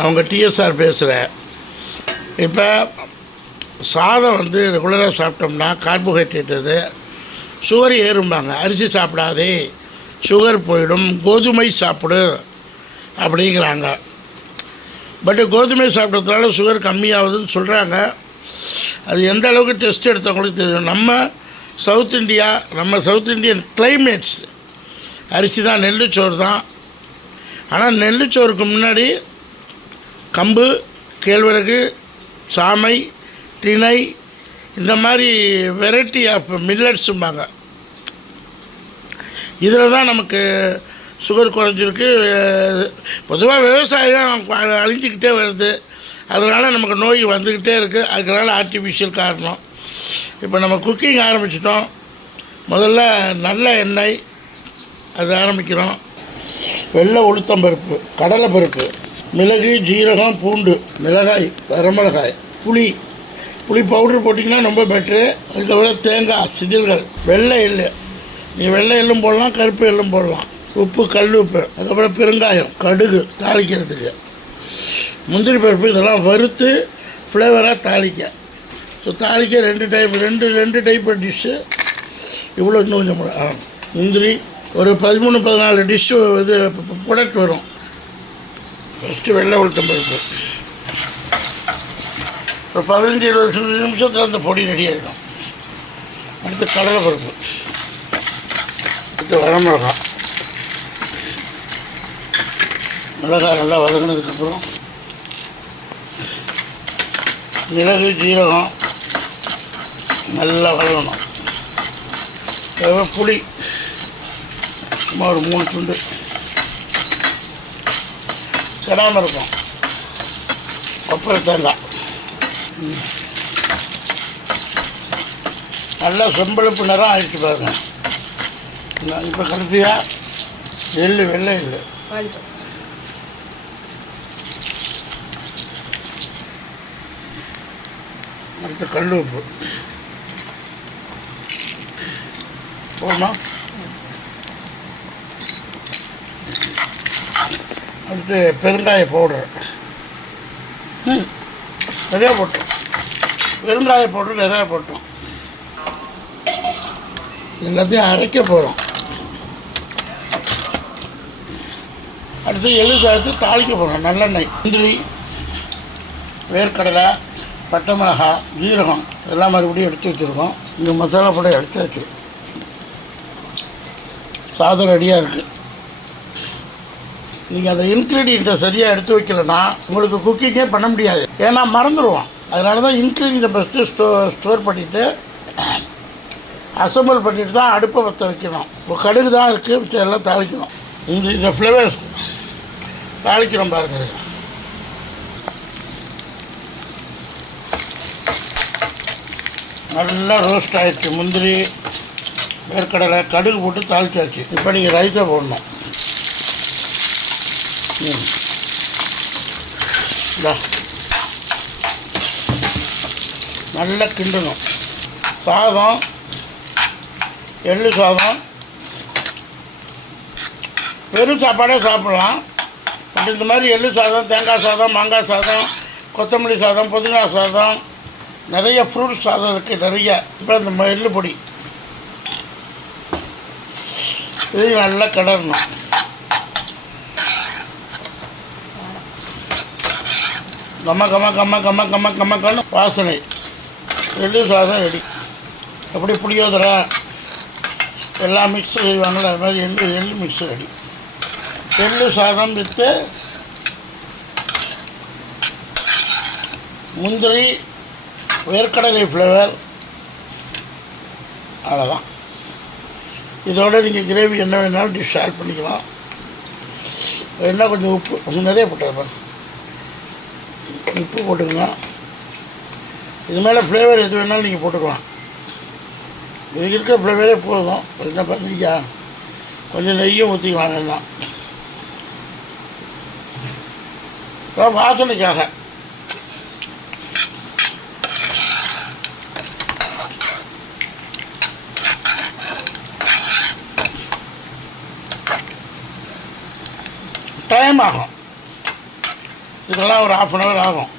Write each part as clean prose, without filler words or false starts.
அவங்க டிஎஸ்ஆர் பேசுகிறேன். இப்போ சாதம் வந்து ரெகுலராக சாப்பிட்டோம்னா கார்போஹைட்ரேட் அது சுகர் ஏறும்பாங்க. அரிசி சாப்பிடாதே சுகர் போயிடும், கோதுமை சாப்பிடு அப்படிங்கிறாங்க. பட்டு கோதுமை சாப்பிட்றதுனால சுகர் கம்மியாகுதுன்னு சொல்கிறாங்க. அது எந்த அளவுக்கு டெஸ்ட் எடுத்தவங்களுக்கு தெரியும். நம்ம சவுத் இந்தியன் கிளைமேட்ஸ் அரிசி தான், நெல்லுச்சோறு தான். ஆனால் நெல்லுச்சோறுக்கு முன்னாடி கம்பு, கேழ்வரகு, சாமை, திணை, இந்த மாதிரி வெரைட்டி ஆஃப் மில்லட்ஸும்பாங்க. இதில் தான் நமக்கு சுகர் குறைஞ்சிருக்கு. பொதுவாக விவசாயம் அழிஞ்சிக்கிட்டே வருது, அதனால் நமக்கு நோய் வந்துக்கிட்டே இருக்குது. அதனால் ஆர்டிஃபிஷியல் காரணம். இப்போ நம்ம குக்கிங் ஆரம்பிச்சிட்டோம். முதல்ல நல்ல எண்ணெய் அது ஆரம்பிக்கிறோம். வெள்ளை உளுத்தம்பருப்பு, கடலைப்பருப்பு, மிளகு, ஜீரகம், பூண்டு, மிளகாய், வரமிளகாய், புளி பவுட்ரு போட்டிங்கன்னா ரொம்ப பெட்ரு. அதுக்கப்புறம் தேங்காய் சிதில்கள், வெள்ளை எள்ளு, நீங்கள் வெள்ளை எள்ளும் போடலாம், கருப்பு எள்ளும் போடலாம், உப்பு, கல் உப்பு, அதுக்கப்புறம் பெருங்காயம், கடுகு தாளிக்கிறதுக்கு, முந்திரி பருப்பு, இதெல்லாம் வறுத்து ஃப்ளேவராக தாளிக்க. ஸோ தாளிக்க ரெண்டு டைப் டிஷ்ஷு. இவ்வளோ இன்னும் கொஞ்சம் முந்திரி ஒரு 13-14 டிஷ்ஷு இது ப்ராடக்ட் வரும். ஃபஸ்ட்டு வெள்ளை உளுத்தம் பருப்பு ஒரு 15-20 நிமிஷத்தில் அந்த பொடி ரெடி ஆகிடும். அடுத்து கடலை பருப்பு, அடுத்து வரமிளகாய், மிளகாய் நல்லா வதங்கினதுக்கப்புறம் மிளகு, ஜீரகம் நல்லா வதங்கணும். அதுக்கப்புறம் புளி சும்மா ஒரு 3 துண்டு கெடாமல் இருக்கும். அப்புறம் தேங்காய் நல்லா செம்பழுப்பு நிறம் ஆகிடுச்சு பாருங்க. இப்போ கடைசியாக எள்ளு, வெள்ளை எள்ளு, அடுத்து கல் உப்பு போடணும். அடுத்து பெருங்காய பவுடர் நிறையா போட்டோம். பெருங்காய பவுடர் நிறையா போட்டோம். எல்லாத்தையும் அரைக்க போகிறோம். அடுத்து எள்ளு சேர்த்து தாளிக்க போகிறோம். நல்லெண்ணெய், முந்திரி, வேர்க்கடலை, பட்டை மிளகாய், ஜீரகம் எல்லாம் மறுபடியும் எடுத்து வச்சுருக்கோம். இந்த மசாலா பொடி எடுத்து வச்சு சாதம் ரெடியாக இருக்குது. நீங்கள் அந்த இன்க்ரீடியண்ட்டை சரியாக எடுத்து வைக்கலைன்னா உங்களுக்கு குக்கிங்கே பண்ண முடியாது. ஏன்னா மறந்துடுவோம். அதனால தான் இன்க்ரீடியண்ட்டை ஃபஸ்ட்டு ஸ்டோர் பண்ணிவிட்டு அசம்பிள் பண்ணிவிட்டு தான் அடுப்பை பற்ற வைக்கணும். இப்போ கடுகு தான் இருக்குது, எல்லாம் தாளிக்கணும். இந்த ஃப்ளேவர்ஸ் தாளிக்கிறோம் பாருங்கள். நல்லா ரோஸ்ட் ஆகிடுச்சு. முந்திரி, வேர்க்கடலை, கடுகு போட்டு தாளிச்சாச்சு. இப்போ நீங்கள் ரைஸை போடணும். நல்லா கிண்டணும். சாதம், எள்ளு சாதம் வெறும் சாப்பாடே சாப்பிட்லாம். பட் இந்த மாதிரி எள்ளு சாதம், தேங்காய் சாதம், மாங்காய் சாதம், கொத்தமல்லி சாதம், புதினா சாதம், நிறைய ஃப்ரூட் சாதம் இருக்குது நிறைய. இப்போ இந்த எள்ளு பொடி இது நல்லா கிளறணும். கம்ம வாசனை. எள்ளு சாதம் ரெடி. எப்படி புளியோதரை எல்லாம் மிக்ஸ் செய்வாங்களே அது மாதிரி எள்ளு மிக்ஸ் ரெடி. எள்ளு சாதம் வித்து முந்திரி, வேர்க்கடலை ஃப்ளேவர், அவ்வளோதான். இதோடு நீங்கள் கிரேவி என்ன வேணாலும் டிஷ் ஆட் பண்ணிக்கலாம். என்ன கொஞ்சம் உப்பு கொஞ்சம் நிறைய போட்டுருப்பேன். உப்பு போட்டுக்கலாம். இது மேலே ஃப்ளேவர் எது வேணாலும் நீங்கள் போட்டுக்கலாம். இது இருக்கிற ஃப்ளேவரே போதும். என்ன பார்த்தீங்க, கொஞ்சம் நெய்யும் ஊற்றிக்கலாம். வேண்டாம் வாசனைக்காக. டைம் ஆகும். இது இதெல்லாம் ஒரு 1/2 hour ஆகும்.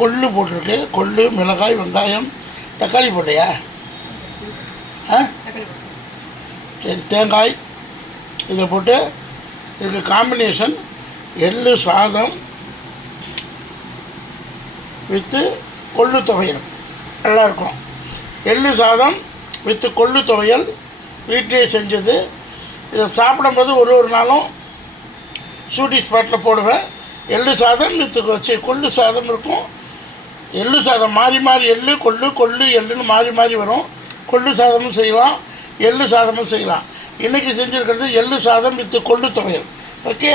கொள்ளு போட்டிருக்கு, கொள்ளு, மிளகாய், வெங்காயம், தக்காளி போடலையா? சரி, தேங்காய் இதை போட்டு இதுக்கு காம்பினேஷன் எள்ளு சாதம் வித்து கொள்ளு துவையல் நல்லாயிருக்கும். எள்ளு சாதம் வித்து கொள்ளு துவையல் வீட்டிலே செஞ்சது. இதை சாப்பிடும்போது ஒரு நாளும் ஷூட்டிங் ஸ்பாட்டில் போடுவேன். எள்ளு சாதம் வித்து கொள்ளு சாதம் இருக்கும். எள்ளு சாதம் மாறி மாறி எள்ளு கொள்ளு கொள்ளு எள்ளுன்னு மாறி மாறி வரும். கொள்ளு சாதமும் செய்யலாம், எள்ளு சாதமும் செய்யலாம். இன்றைக்கி செஞ்சுருக்கிறது எள்ளு சாதம் வித்து கொள்ளு துவையல். ஓகே.